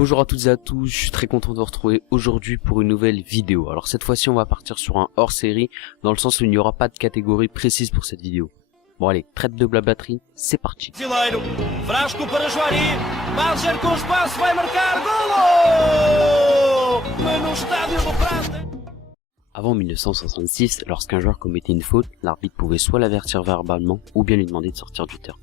Bonjour à toutes et à tous, je suis très content de vous retrouver aujourd'hui pour une nouvelle vidéo. Alors cette fois-ci on va partir sur un hors-série, dans le sens où il n'y aura pas de catégorie précise pour cette vidéo. Bon allez, trêve de blablaterie, c'est parti. Frasco para Joari, Malger com espaço vai marcar, golo! Mas no estádio do Prata. Avant 1966, lorsqu'un joueur commettait une faute, l'arbitre pouvait soit l'avertir verbalement ou bien lui demander de sortir du terrain.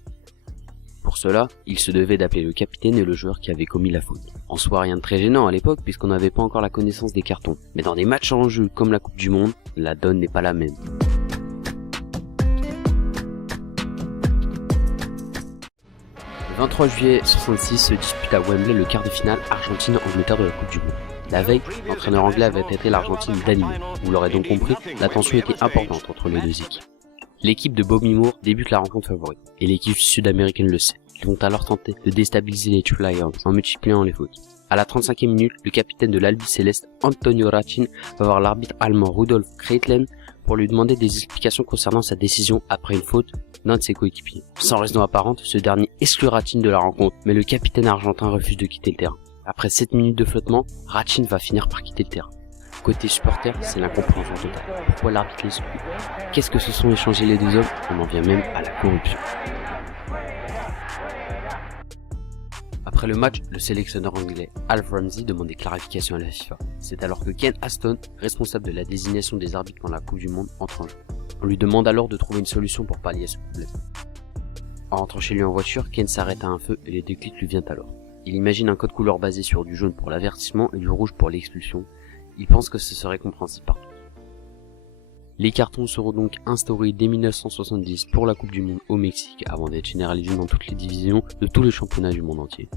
Pour cela, il se devait d'appeler le capitaine et le joueur qui avait commis la faute. En soi, rien de très gênant à l'époque puisqu'on n'avait pas encore la connaissance des cartons. Mais dans des matchs en jeu comme la Coupe du Monde, la donne n'est pas la même. Le 23 juillet 1966 se dispute à Wembley le quart de finale Argentine-Angleterre de la Coupe du Monde. La veille, l'entraîneur anglais avait traité l'Argentine d'animaux. Vous l'aurez donc compris, la tension était importante entre les deux équipes. L'équipe de Bobby Moore débute la rencontre favorite, et l'équipe sud-américaine le sait. Ils vont alors tenter de déstabiliser les True Lions en multipliant les fautes. À la 35e minute, le capitaine de l'Albi Céleste, Antonio Rachin, va voir l'arbitre allemand Rudolf Kreitlen pour lui demander des explications concernant sa décision après une faute d'un de ses coéquipiers. Sans raison apparente, ce dernier exclut Rachin de la rencontre, mais le capitaine argentin refuse de quitter le terrain. Après 7 minutes de flottement, Rachin va finir par quitter le terrain. Côté supporter, c'est l'incompréhension totale. Pourquoi l'arbitre l'exclut? Qu'est-ce que se sont échangés les deux hommes? On en vient même à la corruption. Après le match, le sélectionneur anglais Alf Ramsey demande des clarifications à la FIFA. C'est alors que Ken Aston, responsable de la désignation des arbitres pendant la Coupe du Monde, entre en jeu. On lui demande alors de trouver une solution pour pallier à ce problème. En rentrant chez lui en voiture, Ken s'arrête à un feu et le déclic lui vient alors. Il imagine un code couleur basé sur du jaune pour l'avertissement et du rouge pour l'expulsion. Il pense que ce serait compréhensible par tous. Les cartons seront donc instaurés dès 1970 pour la Coupe du Monde au Mexique, avant d'être généralisés dans toutes les divisions de tous les championnats du monde entier.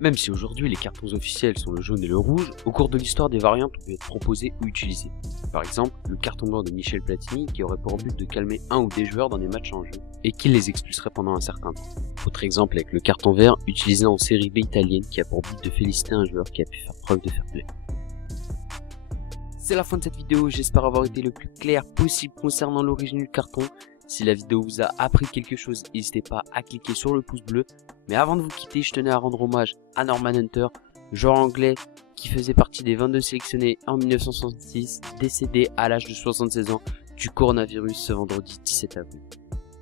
Même si aujourd'hui les cartons officiels sont le jaune et le rouge, au cours de l'histoire des variantes ont pu être proposées ou utilisées. Par exemple, le carton blanc de Michel Platini qui aurait pour but de calmer un ou des joueurs dans des matchs en jeu, et qui les expulserait pendant un certain temps. Autre exemple avec le carton vert utilisé en série B italienne qui a pour but de féliciter un joueur qui a pu faire preuve de fair play. C'est la fin de cette vidéo, j'espère avoir été le plus clair possible concernant l'origine du carton. Si la vidéo vous a appris quelque chose, n'hésitez pas à cliquer sur le pouce bleu. Mais avant de vous quitter, je tenais à rendre hommage à Norman Hunter, joueur anglais qui faisait partie des 22 sélectionnés en 1966, décédé à l'âge de 76 ans du coronavirus ce vendredi 17 avril.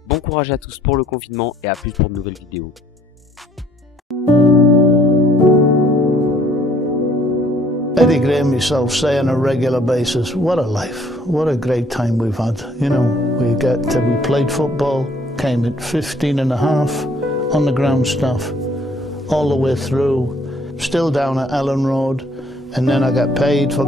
Bon courage à tous pour le confinement et à plus pour de nouvelles vidéos. Eddie Graham yourself say on a regular basis, what a life, what a great time we've had. You know, we played football, came at 15 and a half on the ground staff, all the way through, still down at Ellen Road, and then I got paid for